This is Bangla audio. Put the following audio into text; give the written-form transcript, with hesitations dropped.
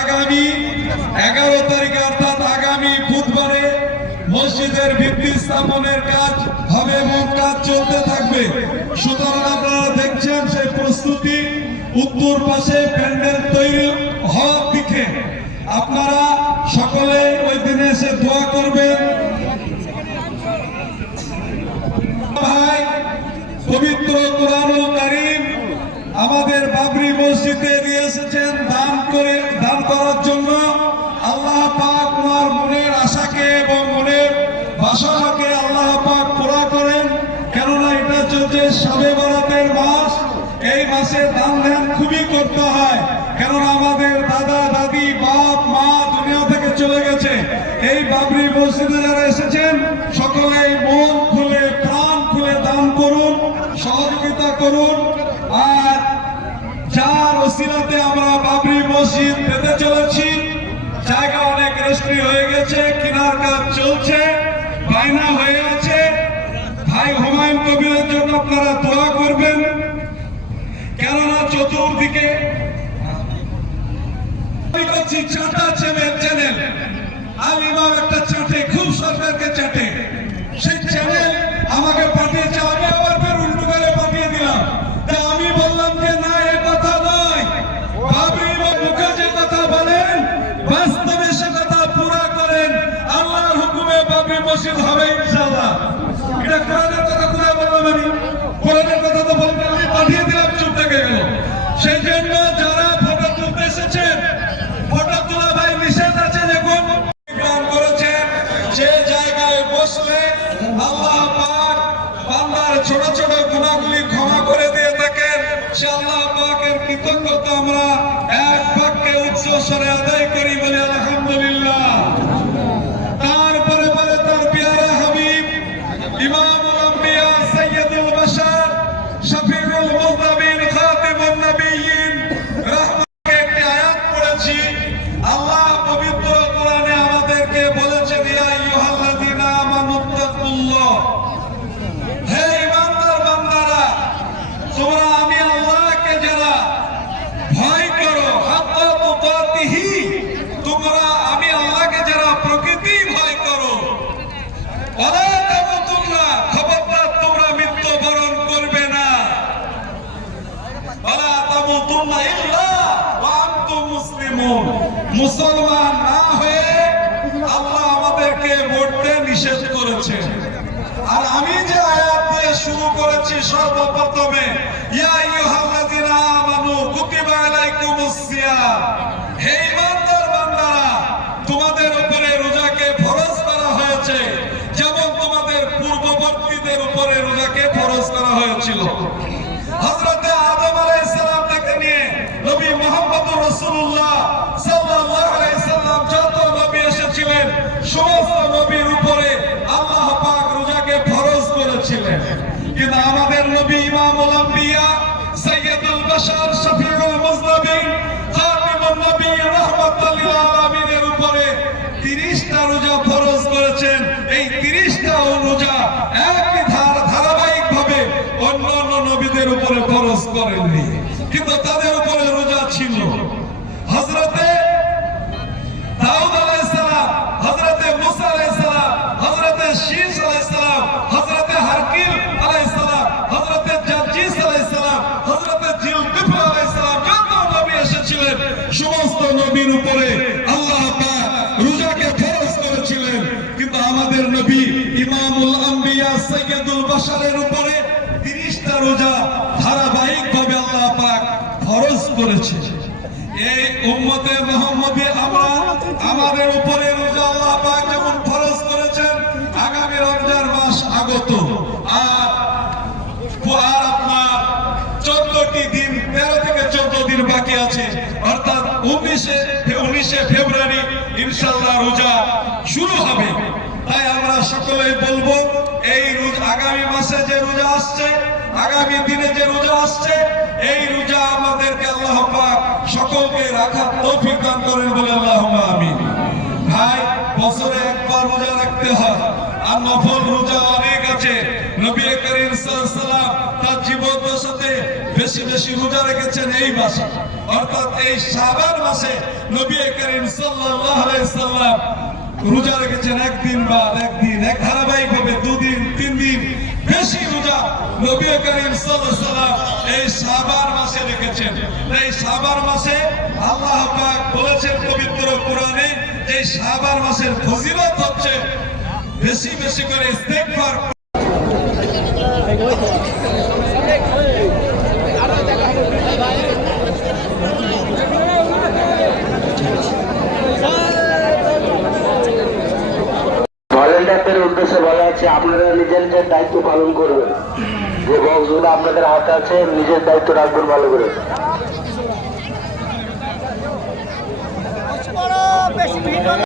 আগামী 11 তারিখে অর্থাৎ আগামী বুধবারে মসজিদের ভিত্তি স্থাপনের কাজ হবে এবং কাজ চলতে থাকবে। সুতরাং আপনারা দেখছেন সেই প্রস্তুতি উত্তর পাশে প্যান্ডেল তৈরি হওয়ার দিকে। আপনারা সকলে ওই দিনে এসে দোয়া করবেন। ভাই, পবিত্র কোরআনুল কারীম আমাদের বাবরি মসজিদে নিয়ে এসেছেন দান করার জন্য। আল্লাহ পাক ওনার মনের আশাকে এবং মনের বাসনাকে আল্লাহ পাক পুরা করেন। কেননা এটা চলছে শবে বরাতের মাস। এই মাসে দান ধ্যান খুবই করতে হয়, কেননা আমাদের দাদা দাদি বাপ মা দুনিয়া থেকে চলে গেছে। এই বাবরি মসজিদে যারা এসেছেন সকলেই মন খুলে প্রাণ খুলে দান করুন, সহযোগিতা করুন। আর যার ওসিলাতে আমরা বাবরি মসজিদ পেতে চলেছি, জায়গা অনেক রেস্ট্রি হয়ে গেছে, কেনার কাজ চলছে, বায়না হয়ে আছে। ভাই হুমায়ুন কবিরের জন্য আপনারা দোয়া করবেন, কেননা চতুর্দিকে চাটা চ্যানেল আল ইমাম একটা চাটে, খুব সরকারকে চাটে। সেই চ্যানেল আমাকে পাঠিয়েছে, আমি আবার ফের উল্টো করে পাঠিয়ে দিলাম। আমি বললাম যে না, এ কথা নয়। বাবরি মুখে যে কথা বলেন বাস্তবে সে কথা পুরা করেন। আল্লাহর হুকুমে বাবরি মসজিদ হবে ইনশাআল্লাহ। এটা কোরআনের কথা কোথায় বললাম? আমি কোরআনের কথা তো বলতে আমি পাঠিয়ে দিলাম, চুপ থেকে গেল। সেই জন্য যারা ফটো তুলতে এসেছেন, ফটো তোলা ভাই নিষেধ আছে। দেখুন গান করেছেন, যে জায়গায় বসলে আল্লাহ পাক বান্দার ছোট ছোট গুনাহগুলি ক্ষমা করে দিয়ে থাকেন, সে আল্লাহ পাকের কৃতজ্ঞতা আমরা এক বাক্যে উচ্চ স্বরে আদায় করি, বলি আলহামদুলিল্লাহ। তারপরে বলে তার পিয়ারা হাবিব ইমামুল আম্বিয়া সাইয়্যিদুল বাশার শফিউল মুযনিবিন খাতিমুন নবিয়্যিন রাহমাতকে একটি আয়াত পড়েছি। আল্লাহ পবিত্র কোরআনে আমাদেরকে বলেছেন, ইয়া আইয়ুহাল্লাযীনা আমানুত্তাকুল্লাহ, হে ঈমানদার বান্দারা, তোমরা আমি আল্লাহকে যারা ভয় করো, হাক্কা তুকাতিহি, তোমরা আমি আল্লাহকে যারা প্রকৃতি ভয় করো, ওয়ালা তামুতুন্না, খবরদার তোমরা মৃত্যুবরণ করবে না, ওয়ালা তামুতুন্না ইল্লা ওয়া আনতুম মুসলিমুন, মুসলমান না হয়ে আল্লাহ আমাদেরকে মরতে নিষেধ করেছেন। আর আমি যে আয়াত দিয়ে শুরু করেছি সর্বপ্রথমে, ইয়া আইয়ুহাল্লাযীনা আমানু কুতিবা আলাইকুমুস সিয়াম, হে ঈমানদার বান্দারা, তোমাদের উপরে রোজাকে ফরজ করা হয়েছে, যেমন তোমাদের পূর্ববর্তীদের উপরে রোজাকে ফরজ করা হয়েছিল। হযরতে আদম আলাইহিস সালাম থেকে নিয়ে নবী মুহাম্মদুর রাসূলুল্লাহ সাল্লাল্লাহু আলাইহি সাল্লাম যত নবী এসেছিলেন, সমস্ত নবীর উপরে আল্লাহ পাক রোজাকে ফরজ করেছিলেন। কিন্তু আমাদের নবী ইমামুল আম্বিয়া সাইয়্যিদুল বাশার শফিউল মুযনিবিন খাতিমুন নবিয়্যিন রাহমাতাল লিল আলামিনের উপরে 30টা রোজা ফরজ করেছেন। এই 30টা রোজা একই ধারাবাহিকভাবে অন্যান্য নবীদের উপরে ফরজ করেননি, কিন্তু তাদের উপরে রোজা ছিল। হযরতে দাউদ আলাইহিস সালাম, হযরতে মুসা আলাইহিস সালাম, হযরতে শীস আলাইহিস সালাম, হযরতে হারকিল আলাইহিস সালাম, হযরতে জারজিস আলাইহিস সালাম, হযরতে জিলকিফল আলাইহিস সালাম, যত নবী এসেছিলেন সমস্ত নবীর উপরে আল্লাহ পাক রোজাকে ফরজ করেছিলেন। কিন্তু আমাদের নবী ইমামুল আম্বিয়া সাইয়্যিদুল বাশারের উপরে 30টা রোজা ধারাবাহিকভাবে আল্লাহ পাক ফরজ করেছেন। এই উম্মতে মুহাম্মদী আমরা, আমাদের উপরে রোজা আল্লাহ পাক যেমন ফরজ করেছেন, আগামী রমজান মাস আগত, আর আপনার 14টি দিন, 13 থেকে 14 দিন বাকি আছে, অর্থাৎ 19শে ফেব্রুয়ারি ইনশাআল্লাহ রোজা শুরু হবে। তাই আমরা সকলেই বলবো, এই আগামী মাসে যে রোজা আসছে, আগামী দিনে যে রোজা আসছে, এই রোজা আমাদেরকে আল্লাহ পাক সকলকে রাখার তৌফিক দান করেন, বলে আল্লাহুম্মা আমিন। ভাই, বছরে একবার রোজা রাখতে হয়, আর নফল রোজা অনেক আছে। নবী করিম সাল্লাল্লাহু আলাইহি ওয়াসাল্লাম তার জীবদ্দশাতে বেশি বেশি রোজা রেখেছেন এই মাসে। অর্থাৎ এই শাবান মাসে নবী করিম সাল্লাল্লাহু আলাইহি সাল্লাম রোজা রেখেছেন একদিন বা একদিন, এক ধারাবাহিক ভাবে 2 দিন 3 দিন বেশি রোজা নবী করিম সাল্লাল্লাহু আলাইহি সাল্লাম এই শাবান মাসে রেখেছেন। এই শাবান মাসে আল্লাহ পাক বলেছেন পবিত্র কোরআনে যে শাবান মাসের ফজিলত হচ্ছে বেশি বেশি করে ইস্তেগফার। ভলেন্টিয়ারদের উদ্দেশ্যে বলা হচ্ছে আপনারা নিজের নিজের দায়িত্ব পালন করবেন। যে বক্সগুলো আপনাদের হাতে আছে নিজের দায়িত্ব রাখবেন ভালো করে।